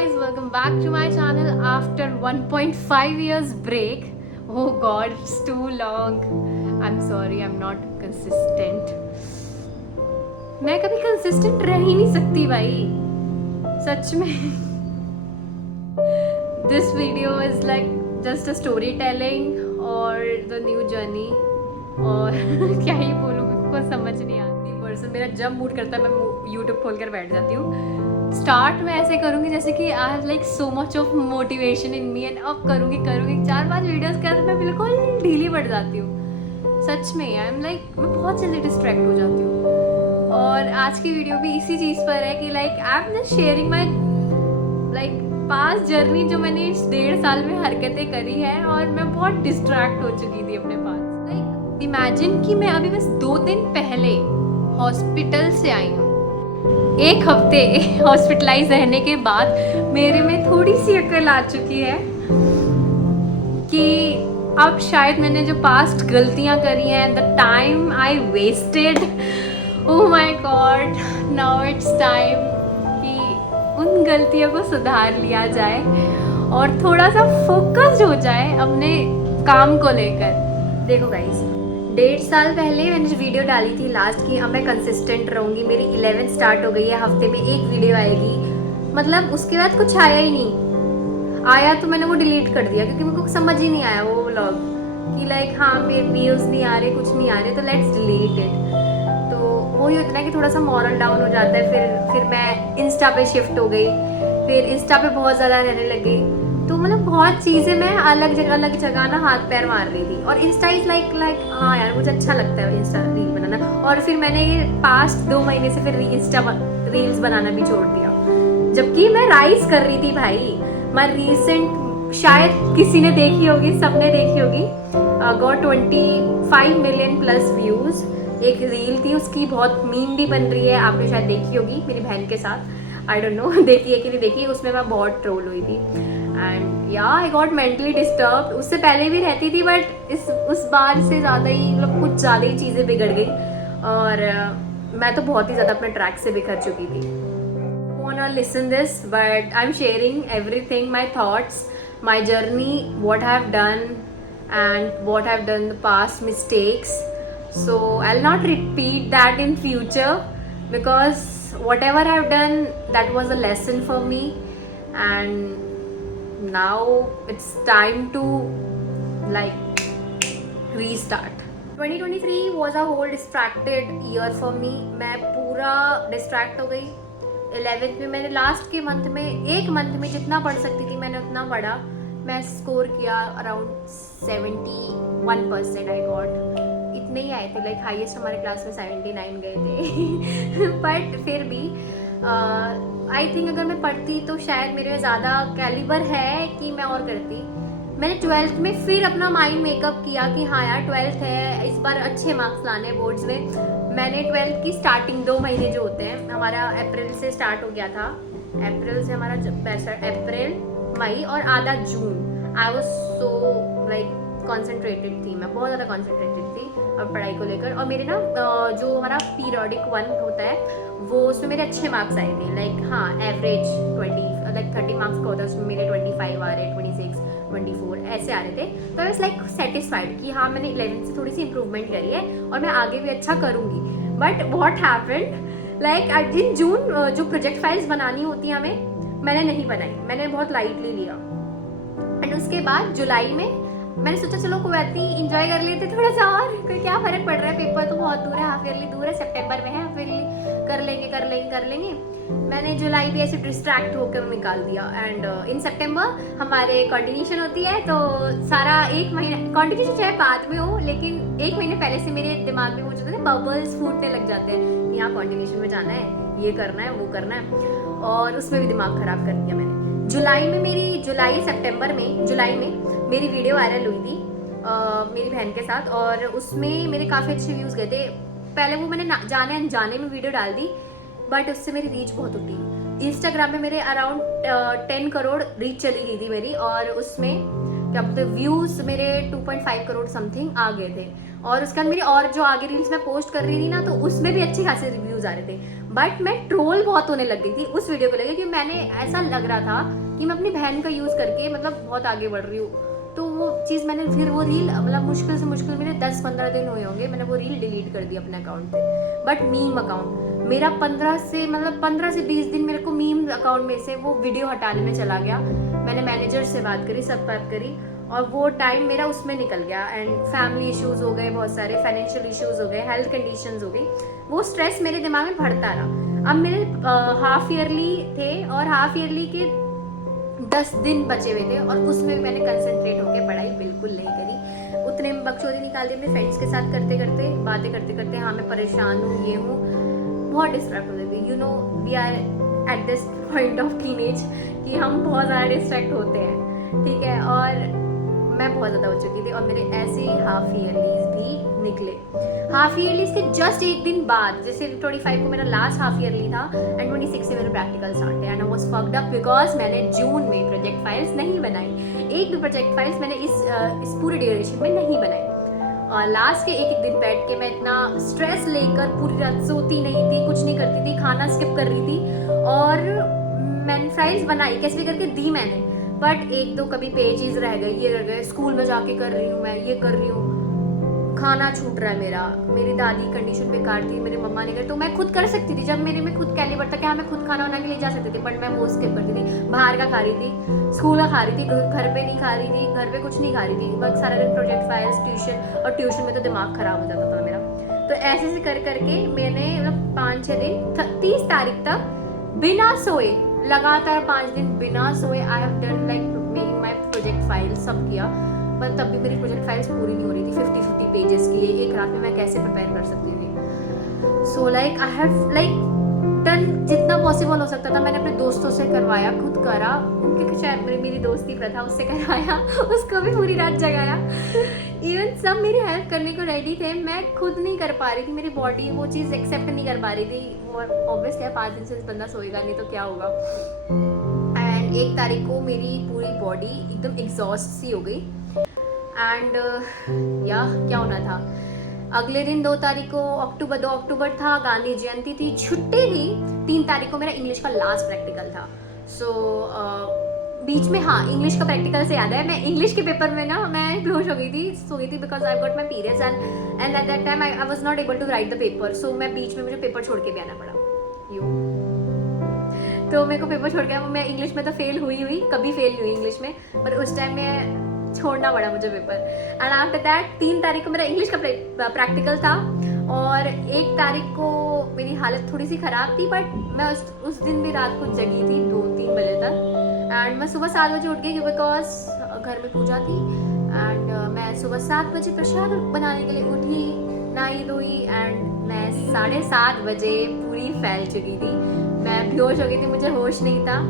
guys, welcome back to my channel after 1.5 years break. Oh god, it's too long. I'm sorry, I'm not consistent. मैं कभी consistent रह ही नहीं सकती भाई, सच में. This video is like just a storytelling or the new journey और क्या ही बोलूँ, कुछ समझ नहीं आती. पर्सन मेरा जब मूड करता है मैं YouTube खोल कर बैठ जाती हूँ. स्टार्ट में ऐसे करूँगी जैसे कि I have like so much of motivation in me and अब करूँगी 4-5 वीडियोस के बाद मैं बिल्कुल ढीली पड़ जाती हूँ. सच में आई एम लाइक मैं बहुत जल्दी डिस्ट्रैक्ट हो जाती हूँ. और आज की वीडियो भी इसी चीज़ पर है कि like I am just sharing my like past journey जो मैंने इस 1.5 साल में हरकतें करी है और मैं बहुत डिस्ट्रैक्ट हो चुकी थी अपने पास. लाइक इमेजिन कि मैं अभी बस 2 दिन पहले हॉस्पिटल से आई हूँ. 1 हफ्ते हॉस्पिटलाइज रहने के बाद मेरे में थोड़ी सी अकल आ चुकी है कि अब शायद मैंने जो पास्ट गलतियां करी हैं, the time I wasted, oh my God, now it's time कि उन गलतियों को सुधार लिया जाए और थोड़ा सा फोकस्ड हो जाए अपने काम को लेकर. देखो गाइस, 1.5 साल पहले मैंने जो वीडियो डाली थी लास्ट की, अब मैं कंसिस्टेंट रहूँगी, मेरी 11th स्टार्ट हो गई है, हफ्ते में 1 वीडियो आएगी. मतलब उसके बाद कुछ आया ही नहीं. आया तो मैंने वो डिलीट कर दिया क्योंकि मेरे को समझ ही नहीं आया वो व्लॉग कि लाइक हाँ मेरे व्यूज़ नहीं आ रहे, कुछ नहीं आ रहे, तो लेट्स डिलीट इट. तो वही होता है कि थोड़ा सा मॉरल डाउन हो जाता है. फिर मैं इंस्टा पे शिफ्ट हो गई, फिर इंस्टा पे बहुत ज़्यादा रहने लग गई. तो मतलब बहुत चीज़ें मैं अलग जगह ना हाथ पैर मार रही थी. और इंस्टा इज़ लाइक हाँ यार मुझे अच्छा लगता है इंस्टा रील बनाना. और फिर मैंने ये पास्ट 2 महीने से फिर इंस्टा रील्स बनाना भी छोड़ दिया, जबकि मैं राइज कर रही थी भाई. मैं रिसेंट शायद किसी ने देखी होगी, सबने देखी होगी, गॉट 25 मिलियन प्लस व्यूज़. एक रील थी उसकी, बहुत मीम भी बन रही है, आपने शायद देखी होगी मेरी बहन के साथ. आई डोंट नो देखी है कि नहीं देखी. उसमें मैं बहुत ट्रोल हुई थी एंड या आई गॉट मेंटली डिस्टर्ब. उससे पहले भी रहती थी बट उस बार से ज़्यादा ही मतलब कुछ ज़्यादा ही चीज़ें बिगड़ गई और मैं तो बहुत ही ज़्यादा अपने ट्रैक से बिखर चुकी थी. wanna listen this but I'm sharing everything, my thoughts, my journey, what I've done and what I've done the past mistakes. So I'll not repeat that in future because whatever I've done, that was a lesson for me and now it's time to like restart. 2023 was a whole distracted year for me. मैं पूरा distract हो गई. 11th में मैंने last के month में, एक month में जितना पढ़ सकती थी मैंने उतना पढ़ा. मैं स्कोर किया अराउंड 71% आई गॉट. इतने ही आए थे, लाइक हाईएस्ट हमारे क्लास में 79 गए थे. बट फिर भी आई थिंक अगर मैं पढ़ती तो शायद मेरे में ज़्यादा कैलिबर है कि मैं और करती. मैंने 12th में फिर अपना माइंड मेकअप किया कि हाँ यार 12th है, इस बार अच्छे मार्क्स लाने बोर्ड्स में. मैंने 12th की स्टार्टिंग 2 महीने जो होते हैं, हमारा अप्रैल से स्टार्ट हो गया था. अप्रैल से हमारा अप्रैल, मई और आधा जून. I was so like concentrated थी, मैं बहुत ज़्यादा कॉन्सेंट्रेटेड थी और पढ़ाई को लेकर. और मेरे ना जो हमारा पीरियडिक 1 होता है वो, उसमें मेरे अच्छे मार्क्स आए थे. लाइक हाँ एवरेज 30 मार्क्स का होता है, उसमें मेरे 25 आ रहे, 26, 24 ऐसे आ रहे थे. तो आई वाज लाइक सेटिस्फाइड कि हाँ मैंने 11th से थोड़ी सी इंप्रूवमेंट करी है और मैं आगे भी अच्छा करूँगी. But what happened like in June जो प्रोजेक्ट फाइल्स बनानी होती हैं हमें, मैंने नहीं बनाई, मैंने बहुत लाइटली लिया. एंड उसके बाद जुलाई में मैंने सोचा चलो कोई बात नहीं, इंजॉय कर लेते थोड़ा सा, और कोई क्या फ़र्क पड़ रहा है, पेपर तो बहुत दूर है, हाफ ईयरली दूर है, सितंबर में है, हाफ ईयरली कर लेंगे. मैंने जुलाई भी ऐसे डिस्ट्रैक्ट होकर निकाल दिया. एंड इन सितंबर हमारे कॉन्टिन्यूशन होती है, तो सारा 1 महीना कॉन्टिन्यूशन चाहे बाद में हो लेकिन 1 महीने पहले से मेरे दिमाग में वो जो है बबल्स फूटने लग जाते हैं, यहाँ कॉन्टिन्यूशन में जाना है, ये करना है, वो करना है, और उसमें भी दिमाग ख़राब कर दिया मैंने. जुलाई में मेरी वीडियो वायरल हुई थी मेरी बहन के साथ और उसमें मेरे काफ़ी अच्छे व्यूज़ गए थे. पहले वो मैंने जाने अनजाने में वीडियो डाल दी बट उससे मेरी रीच बहुत उठी. इंस्टाग्राम पे मेरे अराउंड 10 करोड़ रीच चली गई थी मेरी, और उसमें क्या बोलते व्यूज़ मेरे 2.5 करोड़ समथिंग आ गए थे. और उसके बाद मेरी और जो आगे रील्स मैं पोस्ट कर रही थी ना, तो उसमें भी अच्छे खासे रिव्यूज़ आ रहे थे. बट मैं ट्रोल बहुत होने लग गई थी उस वीडियो को लेकर, क्योंकि मैंने ऐसा लग रहा था कि मैं अपनी बहन का यूज़ करके मतलब बहुत आगे बढ़ रही हूँ। तो वो चीज़ मैंने फिर वो रील मतलब मुश्किल से मुश्किल मेरे 10-15 दिन हुए होंगे, मैंने वो रील डिलीट कर दी अपने अकाउंट पे। बट मीम अकाउंट मेरा 15 से 20 दिन मेरे को मीम अकाउंट में से वो वीडियो हटाने में चला गया। मैंने मैनेजर से बात करी, सब बात करी, और वो टाइम मेरा उसमें निकल गया। एंड फैमिली इश्यूज़ हो गए, बहुत सारे फाइनेंशियल इश्यूज़ हो गए, हेल्थ कंडीशंस हो गई, वो स्ट्रेस मेरे दिमाग में बढ़ता रहा। अब मेरे हाफ ईयरली थे और हाफ ईयरली के 10 दिन बचे हुए थे, और उसमें मैंने कंसंट्रेट होकर पढ़ाई बिल्कुल नहीं करी। उतने में बकचोदी निकाल दी अपने फ्रेंड्स के साथ करते करते, बातें करते करते, हाँ मैं परेशान हूँ, ये हूँ, बहुत डिस्ट्रैक्ट हो जाती। You know we are at this point of teenage कि हम बहुत ज़्यादा डिस्ट्रैक्ट होते हैं, ठीक है। और मैं बहुत ज़्यादा हो चुकी थी, और मेरे ऐसे ही हाफ ईयरलीज भी निकले। हाफ ईयरलीज के जस्ट एक दिन बाद, जैसे 25 को मेरा लास्ट हाफ ईयरली था एंड 26 से मेरा प्रैक्टिकल स्टार्ट है, and I was fucked up because मैंने जून में प्रोजेक्ट फाइल्स नहीं बनाई। एक भी प्रोजेक्ट फाइल्स मैंने इस पूरे ड्यूरेशन में नहीं बनाई। और लास्ट के एक दिन बैठ के मैं इतना स्ट्रेस लेकर पूरी रात सोती नहीं थी, कुछ नहीं करती थी, खाना स्किप कर रही थी, और मैंने फाइल्स बनाई कैसे भी करके दी मैंने। बट एक दो कभी पेजेस रह गए, ये रह गए, स्कूल में जाके कर रही हूँ मैं, ये कर रही हूँ, खाना छूट रहा है मेरा। मेरी दादी कंडीशन बेकार थी, मेरे मम्मा ने कहा, तो मैं खुद कर सकती थी, जब मेरे में खुद कैलिबर था कि हाँ मैं खुद खाना बना के ले जा सकती थी, बट मैं वो स्किप करती थी। बाहर का खा रही थी, स्कूल का खा रही थी, घर पे नहीं खा रही थी, घर पे कुछ नहीं खा रही थी, बस सारा दिन प्रोजेक्ट फाइल्स, ट्यूशन, और ट्यूशन में तो दिमाग खराब हो जाता था मेरा। तो ऐसे ऐसे कर करके मैंने मतलब 5-6 दिन 30 तारीख तक बिना सोए, लगातार 5 दिन बिना सोए I have done like making my project file, सब किया, पर तब भी मेरी प्रोजेक्ट फाइल्स पूरी नहीं हो रही थी। 50-50 पेजेस की एक रात में मैं कैसे प्रिपेयर कर सकती थी। So like I have like done जितना पॉसिबल हो सकता था, मैंने अपने दोस्तों से करवाया, खुद करा, उनके शायद मेरी दोस्ती प्रथा उससे करवाया, उसको भी पूरी रात जगाया। इवन सब मेरी हेल्प करने को रेडी थे, मैं खुद नहीं कर पा रही थी, मेरी बॉडी वो चीज़ एक्सेप्ट नहीं कर पा रही थी। और ऑब्वियसली 5 दिन से बंदा सोएगा नहीं तो क्या होगा। एंड 1 तारीख को मेरी पूरी बॉडी एकदम एग्जॉस्ट सी हो गई। एंड या क्या होना था, अगले दिन 2 तारीख को 2 अक्टूबर था, गांधी जयंती थी, छुट्टी थी। 3 तारीख को मेरा इंग्लिश का लास्ट प्रैक्टिकल था। सो बीच में, हाँ इंग्लिश का प्रैक्टिकल से याद है, मैं इंग्लिश के पेपर में ना मैं बेहोश हो गई थी, सो गई थी, because I got my periods and at that time I was not able to write the paper. So मैं बीच में मुझे पेपर छोड़ के भी आना पड़ा। तो मेरे को पेपर छोड़ के, मैं इंग्लिश में तो फेल हुई, कभी फेल नहीं हुई इंग्लिश में, पर उस टाइम में छोड़ना पड़ा मुझे पेपर। एंड आफ्टर दैट 3 तारीख को मेरा इंग्लिश का प्रैक्टिकल था, और 1 तारीख को मेरी हालत थोड़ी सी ख़राब थी, बट मैं उस दिन भी रात को जगी थी 2-3 बजे तक। एंड मैं सुबह 7 बजे उठ गई, बिकॉज घर में पूजा थी। एंड मैं सुबह 7 बजे प्रसाद बनाने के लिए उठी, नहाई धोई, एंड मैं 7:30 बजे पूरी फैल चुकी थी, मैं बेहोश हो गई थी, मुझे होश नहीं था।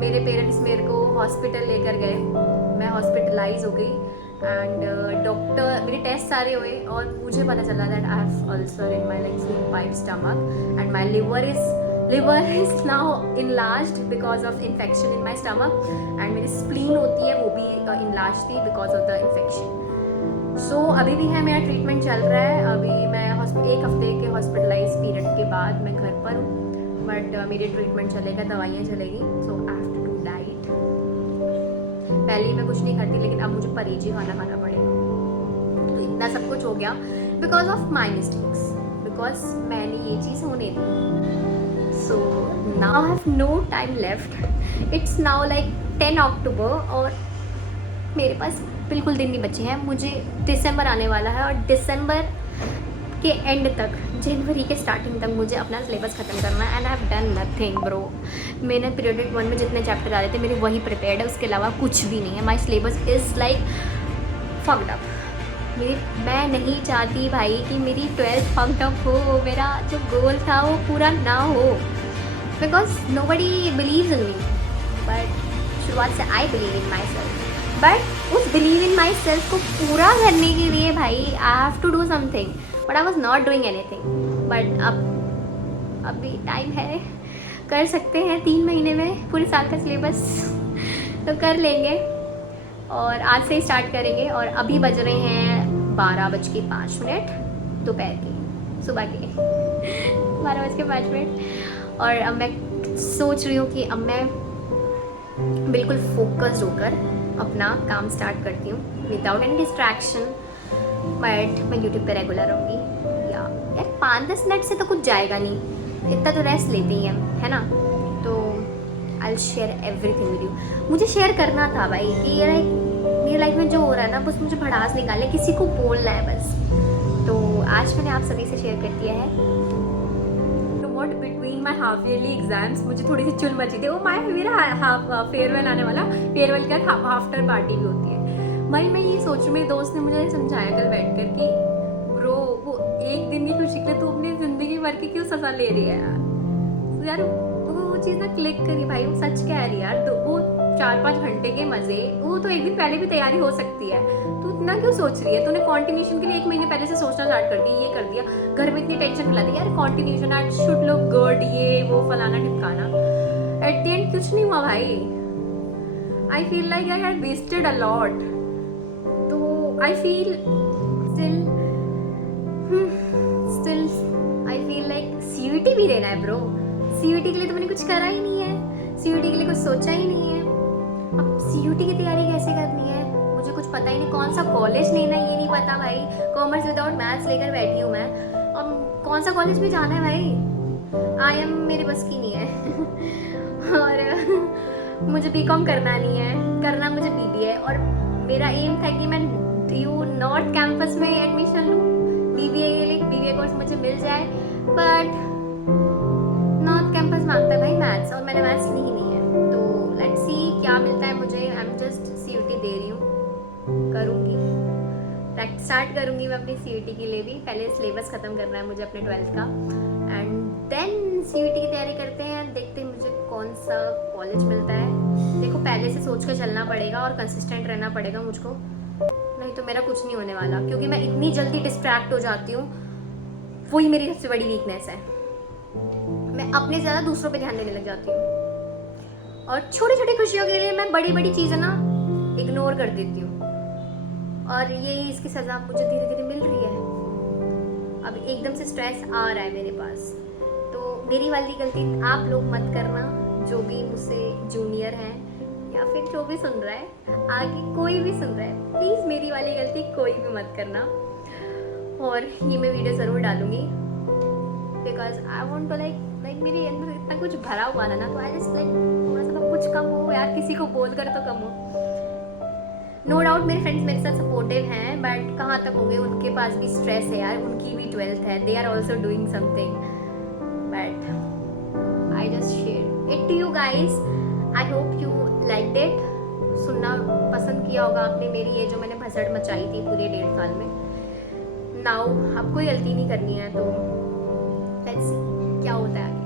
मेरे पेरेंट्स मेरे को हॉस्पिटल लेकर गए, मैं हॉस्पिटलाइज हो गई, एंड डॉक्टर, मेरे टेस्ट सारे हुए, और मुझे पता चला that I have ulcer in my like food pipe stomach, and my liver is now enlarged because of infection in my stomach, and मेरी स्प्लीन होती है वो भी इनलार्ज थी बिकॉज ऑफ द इन्फेक्शन। सो अभी भी है, मेरा ट्रीटमेंट चल रहा है। अभी मैं 1 हफ्ते के हॉस्पिटलाइज पीरियड के बाद मैं घर पर हूँ, बट मेरी ट्रीटमेंट चलेगा, दवाइयाँ चलेगी। So I have to do diet. पहले मैं कुछ नहीं करती, लेकिन अब मुझे परहेज ही खाना पड़ेगा। तो इतना सब कुछ हो गया because of my mistakes, because मैंने ये चीज़ होने दी। So now I have no time left, it's now like 10 October, और मेरे पास बिल्कुल दिन नहीं बचे हैं। मुझे दिसंबर आने वाला है, और दिसंबर के एंड तक, जनवरी के स्टार्टिंग तक मुझे अपना सिलेबस ख़त्म करना है। And I have done nothing bro. मैंने पीरियड 1 में जितने चैप्टर आ रहे थे मेरे वही प्रिपेयर्ड है, उसके अलावा कुछ भी नहीं है। My syllabus is like fucked up. मैं नहीं चाहती भाई कि मेरी 12th फक्ड अप हो, मेरा जो गोल था वो पूरा ना हो, because nobody believes in me, but शुरुआत से I believe in myself. But उस बिलीव इन माई सेल्फ को पूरा करने के लिए भाई I have to do something, but I was not doing anything. But अब भी टाइम है, कर सकते हैं 3 महीने में पूरे साल का सिलेबस तो कर लेंगे, और आज से ही स्टार्ट करेंगे। और अभी बज रहे हैं 12:05 दोपहर के, सुबह के। 12:05 और अब मैं सोच रही हूँ कि अब मैं बिल्कुल फोकस्ड होकर अपना काम स्टार्ट करती हूँ विदाउट एनी डिस्ट्रैक्शन, बट मैं यूट्यूब पे रेगुलर रहूँगी। यार 5-10 मिनट से तो कुछ जाएगा नहीं, इतना तो रेस्ट लेते ही हम, है ना। तो I will share everything with you. मुझे शेयर करना था भाई कि यार मेरी लाइफ में जो हो रहा है ना, बस मुझे भड़ास निकाले, किसी को बोलना है बस। तो आज मैंने आप सभी से शेयर कर दिया है। What between my half yearly exams मुझे थोड़ी सी चुल मची थी। वो मेरा हाफ फेयरवेल आने वाला, फेयरवेल के बाद आफ्टर पार्टी भी होती है भाई। मैं ये सोच रही हूँ, मेरे दोस्त ने मुझे समझाया कल बैठ कर कि ब्रो वो एक दिन की खुशी के लिए तू अपनी ज़िंदगी भर की क्यों सजा ले रही है यार। तो यार वो चीज़ ना क्लिक करी भाई, वो सच कह रही यार। तो वो 4-5 घंटे के मज़े, वो तो एक दिन पहले भी तैयारी हो सकती है। तू इतना क्यों सोच रही है? तूने कॉन्टिन्यूशन के लिए 1 महीने पहले से सोचना स्टार्ट कर दी, ये कर दिया, घर में इतनी टेंशन फैला दी यार। Continuation at should look good, ये वो फलाना ढिमकाना, एट द एंड कुछ नहीं हुआ भाई। I feel like I had wasted a lot. तो I feel still I feel like CUET भी देना है ब्रो। CUET के लिए तो मैंने कुछ करा ही नहीं है, CUET के लिए कुछ सोचा ही नहीं है। अब CUET की तैयारी कैसे करनी है मुझे कुछ पता ही नहीं। कौन सा कॉलेज लेना है ये नहीं पता भाई। कॉमर्स विदाउट मैथ्स लेकर बैठी हूँ मैं। अब कौन सा कॉलेज भी जाना है भाई, IM मेरे बस की नहीं है। और मुझे BCom करना नहीं है, करना मुझे BBA। और मेरा एम था कि मैं DU नॉर्थ कैंपस में एडमिशन लूँ BBA के लिए, BBA कोर्स मुझे मिल जाए। बट नॉर्थ कैंपस मांगता है भाई मैथ्स, और मैंने मैथ्स ली ही नहीं है। तो लेट्स सी क्या मिलता है मुझे। आई एम जस्ट CUET दे रही हूँ, करूँगी, प्रैक्टिस स्टार्ट करूँगी मैं अपनी CUET के लिए भी। पहले सिलेबस ख़त्म करना है मुझे अपने 12th का, एंड देन CUET की तैयारी करते हैं। देखते हैं मुझे कौन सा कॉलेज मिलता है। देखो पहले से सोच कर चलना पड़ेगा और कंसिस्टेंट रहना पड़ेगा मुझको, नहीं तो मेरा कुछ नहीं होने वाला। क्योंकि मैं इतनी जल्दी डिस्ट्रैक्ट हो जाती हूँ, वही मेरी सबसे बड़ी वीकनेस है। मैं अपने से ज़्यादा दूसरों पे ध्यान देने लग जाती हूँ, और छोटी छोटी खुशियों के लिए मैं बड़ी बड़ी चीज़ें ना इग्नोर कर देती हूँ। और यही इसकी सज़ा मुझे धीरे धीरे मिल रही है। अब एकदम से स्ट्रेस आ रहा है मेरे पास। तो मेरी वाली गलती आप लोग मत करना, जो भी मुझसे जूनियर हैं या फिर जो भी सुन रहा है, आगे कोई भी सुन रहा है, प्लीज़ मेरी वाली गलती कोई भी मत करना। और ये मैं वीडियो ज़रूर डालूँगी, because I want to like मेरे अंदर इतना कुछ भरा हुआ ना, तो आई जस्ट लाइक थोड़ा सा तो कुछ कम हो यार, किसी को बोल कर तो कम हो। नो डाउट मेरे फ्रेंड्स मेरे साथ सपोर्टिव हैं, बट कहाँ तक होंगे, उनके पास भी स्ट्रेस है यार, उनकी भी 12th है, they are also doing something. But I just share it to you guys. I hope you like it. सुनना पसंद किया होगा आपने मेरी ये जो मैंने भसड़ मचाई थी पूरे 1.5 साल में। नाउ अब कोई गलती नहीं करनी है, तो लेट्स सी क्या होता है आगे।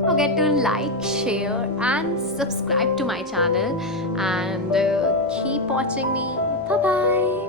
Forget to like, share and subscribe to my channel, and keep watching me. Bye bye.